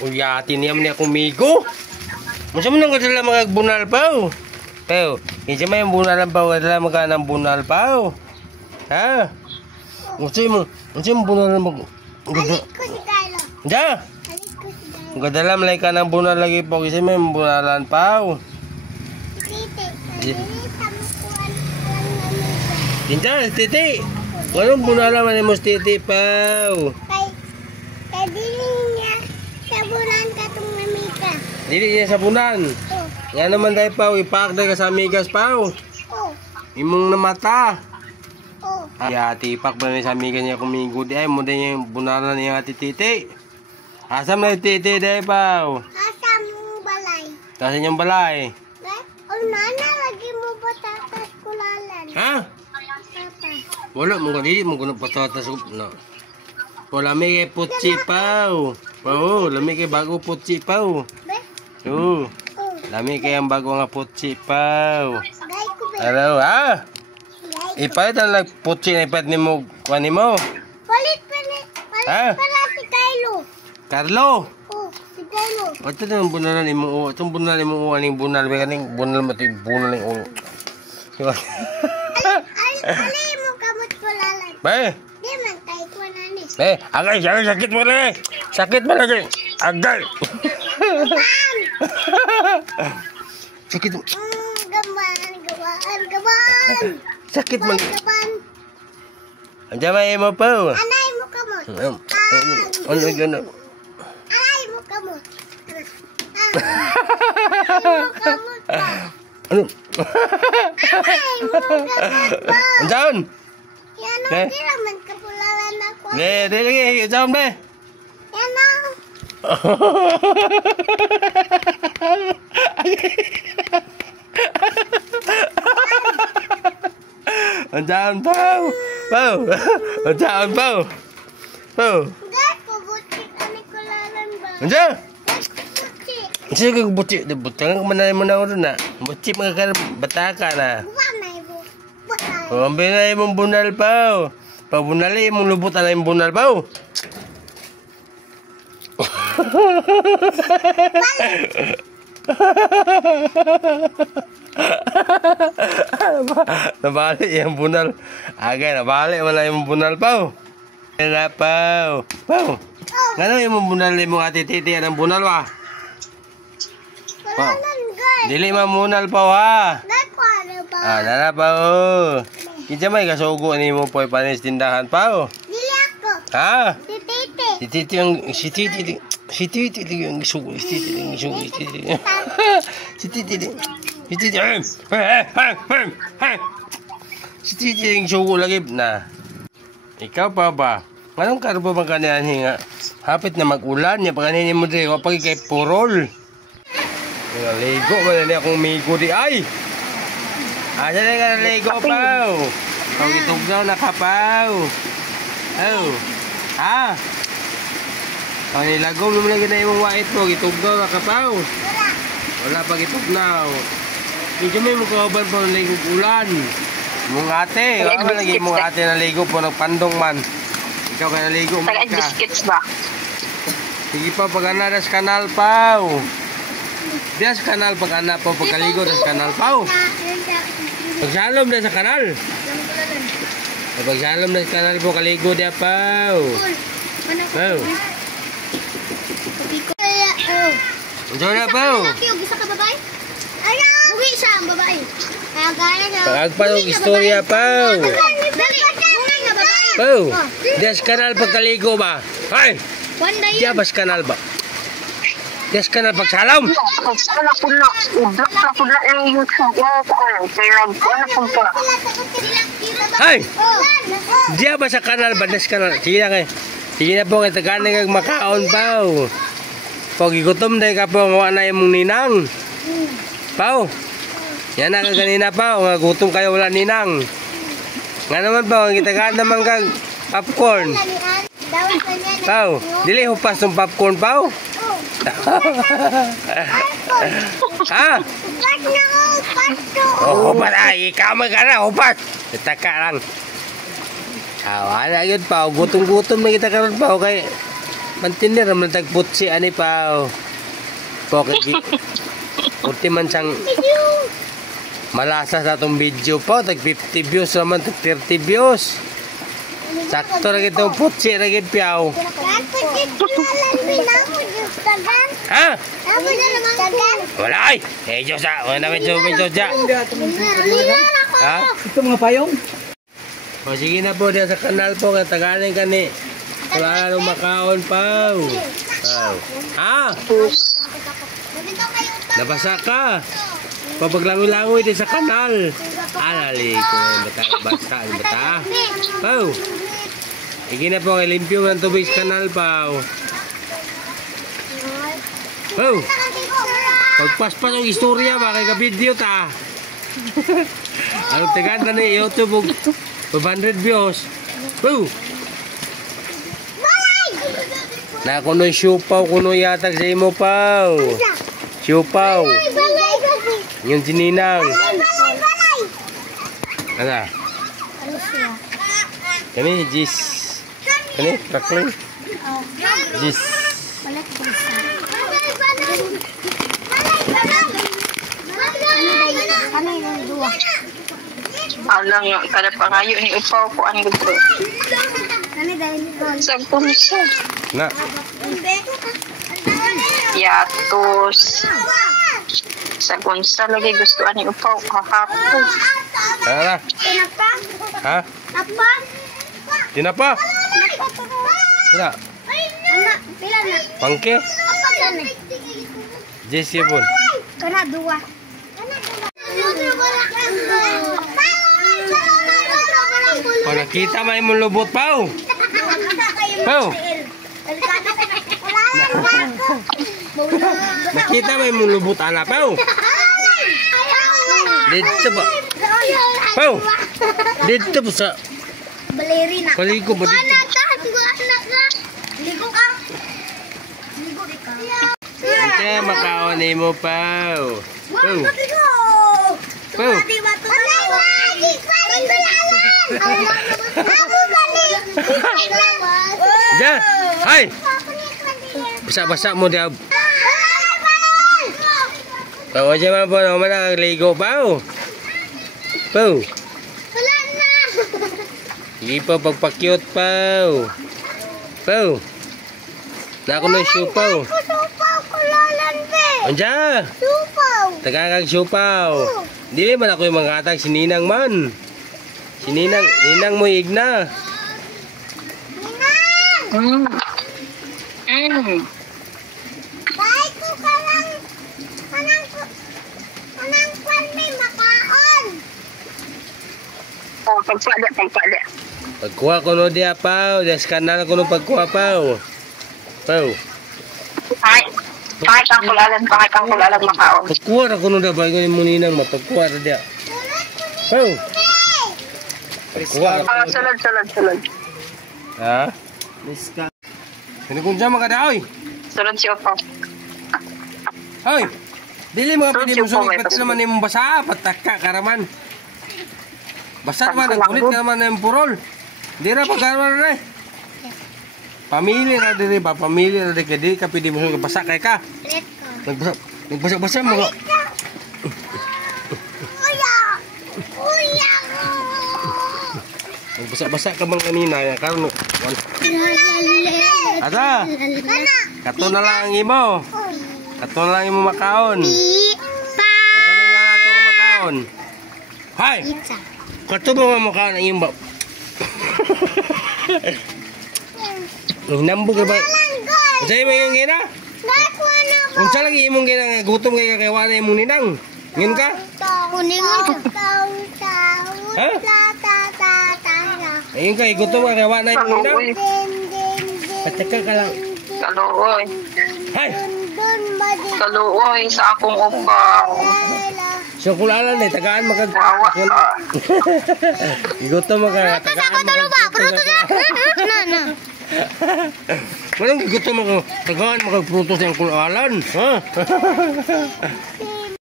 Uyatin niya man akong migo. Masa mo nang kadala magagbunal pa. Pao, isa may bunalan pa kadala magkanang bunal pa. Ha? Masa mo bunalan mag... Alit ko si Carlo. Ja? Alit ko si Carlo. Kadala malay ka ng bunal lagi po kasi may bunalan pa. Titi, nalilita mo ko ang namisa. Tinta, titi. Anong bunalan man mo titi pa? Kay diling niya sa bulan katong namika. Dili niya sa bunan. Oh, Yan naman tayo pa, ipak na ka sa amigas pa. oh, Imong na mata. oh. Ay, ati ipak ba na sa amigas niya kumigo di ay mo din yung bunalan niya ati titi. Asam na yung titi di pa. Asa mo balay? Kasi niyang balay. O nana, lagi mo patatas kulalan. Ha? Tatas. Wala mo dili mo kuno patatas no. Wala may putsi pa. Oo, lami kay bago putsi pa. Be? Oo. Oh, Lami kay ang bago nga putsi pa. gay ko be. Ano ha? Gay. Ipalit ang nagputsi na ipalit ni mo kuan mo. Palit Ha? pala si Carlo. Carlo. Oh, si Carlo. Ito na ang bunalan mo. Itong bunalan mo aning bunal ba kaning bunal mo ti bunal ning ulo. Diba? Alay mo kamot kulalan. Be. Di man kay ko nani. Agay, sakit mo lagi. Sakit mo lagi. Agay. Sakit mo. Gaban. Sakit mo. Gaban. Andiyan may mo pa. Anay mo kamot. Ano gano? Anay mo kamot. Anay mo kamot pa. Ano? Anay mo kamot pa. Andiyan. Yan Eh? ang tiraman kapulalan ako. Be, lagi. Andiyan be. Yan ang. Andiyan pa. Pau. Andiyan pa. Pau. Gay ko butik ani kulalan ba? Andiyan. Butik. Sige ko buti, butangan ko manay mo na ron na. Buti mga bataka na. Buwan na ibo. Buwan. O, ang binay mong bunal pa. Pabunali mong lubot na yung bunal pa. Nabali yung bunal. Agay, nabali mo na yung bunal pa. Na pa. Pa. Ngano yung bunal mo ati titi ang bunal wa? Kulalan gay. Dili mamunal pa wa. Gay ko ano ba? Nana pa o. Kinsa may kasugo ni mo po panis tindahan pa o. Dili ako. Ha? Si Titi. Si Titi yung sugo. Si Titi yung sugo. Si Titi. Si Titi yung sugo lagi na. Ikaw pa ba? Anong karbo bang kanihan hinga? Hapit na mag-ulan niya. Pagkanin mo dito. Kapag kay purol. Ligo man na akong migo di ay. Asa na ka naligo pa. Pag itog daw nakapaw. Oh. Ha? Pag nilagom naman lagi na yung white mo. Itog daw nakapaw. Wala. Wala pag itog na. Medyo may mukhaban pa ng ligo ulan. Mong ate. Wala lagi mong ate naligo po. Nagpandong man. Ikaw ka naligo man ka. Biscuits ba? Sige pa pag anaras kanal pa. Dias kanal pag anak po pagkaligo das kanal pa. Pagsalom na sa kanal. Pagsalom na sa kanal po kaligo dia pa. Pau. Unsa na pa? Gisa ka babae? Ayaw! Buwi siya ang babae. Kaya gaya na. Pagpalong istorya pa. Dali! Buwi na babae. Pau. Dias kanal pagkaligo ba? Ay. One day Diya bas kanal ba? Dias kanal pagsalom. Wala po na. Ubrak na po na yung YouTube. Kaya wala po pa. Ay. Diya ba sa kanal ba? Dias kanal. Sige na kay. Sige na po kay tagana kag makaon pa. Pag igutom dahil ka po nga na yung ninang. Pau. Yan na kanina pa. Nga gutom kayo wala ninang. Nga naman pa. Ang kitagaan naman kag popcorn. Pau. Dili hupas ng popcorn pau. Ha? Oh, hupas ay. Ikaw magkana hupas. Itaka lang. Wala yun pau. Gutom-gutom na kita karon pau. Kay Mantinir naman tagputsi ani pa. Pocket. Ulti man siyang malasa sa itong video pa. Tag 50 views naman, tag 30 views. Sakto na itong putsi na piyaw. Ha? Wala ay! Eh, Diyos ah! Wala namin Diyos ah! Ha? Ito mga payong. O sige na po diyan sa kanal po. Kataganin ka ni. Wala nang makaon pa. Ha? Nabasa ka. Papaglangoy-langoy din sa kanal. Alali ko. Basta. Basta. Pau. Sige na po. Limpyo ng tubig sa kanal pa. Pau. Pagpaspas ang istorya ba? Kaya ka-video ta. Anong tagad na ni YouTube 500 views. Pau. Na kuno siupaw kuno yatag sa imo paw. Siupaw. Yung sininang. Ano? Kani jis. Kani kakling. Jis. Alang kada pangayo ni upaw ko ang gusto. Sa punso. Na. Yatos. Sa punsa lagi gusto ni upaw kahapon. Ano? Ha? Tinapa? Sila? Pangke? Jis yun. Kana dua. O nakita may mong lubot pao. Pao. Nakita may mong lubot ala pao. Dito ba? Pao. Dito ba sa Balerina. Kaligo ba dito? Anak ka, anak ka. Ligo ka. Ligo ka. Ante makaon ni mo pao. Pao. Ligo. Pao. Ja, hai. Basa-basa mo dia. Pao aja man po naman nagligo pao. Pao. Wala na. Hindi pa pagpakyot pao. Pao. Na ako ng siupaw. Supaw ko lalan be. Anja. Supaw. Tagakag siupaw. Dili man ako yung mga atag sininang man. Ninang mo igna. Mm. Kahit ko ka lang. Anang kwan may makaon. Oh, pagpada. Pagkuha ko no dia pao. Deskanal ko no pagkuha pao. Pao. Kahit ang kulalan makaon. Pagkuha na ko no dia ba mo ninang mapagkuha na dia. Pao. Pagkuha na ko no dia. Sulod. Ha? Kinikunsa mga daoy. Sulod si upaw. Hoy. Dili mga pwede mo Siupaw, sulit. may Pati naman yung basa. Pataka karaman. Basta naman. Nagkulit ka naman na yung purol. Di na pagkaraman na eh. Pamili na diri ba? Pamili na diri. Di ka pwede mo sulit. Basa kay ka. Nagbasa-basa mo. Kuya. Nagbasa-basa ka bang kanina. Karon Ata. Kato na lang ang imo. Kato na lang imo makaon. Kato na lang ato makaon. Hay. Kato ba makaon ang imo? Nambog ba? Unsa mo yung gina? Unsa lagi imong gina nga gutom kay kay wala imong ninang? Ngin ka? Kuningon ka. Ha? Ayun kay gutom ka kay wala imong ninang. Pataka ka lang. Kaluoy. Hay. Kaluoy sa akong upaw. So kulalan eh, tagaan makag... Awa ka. Gutom ka, tagaan makag... Na. Walang gutom ako, tagaan makag-prutos yung kulalan. Ha?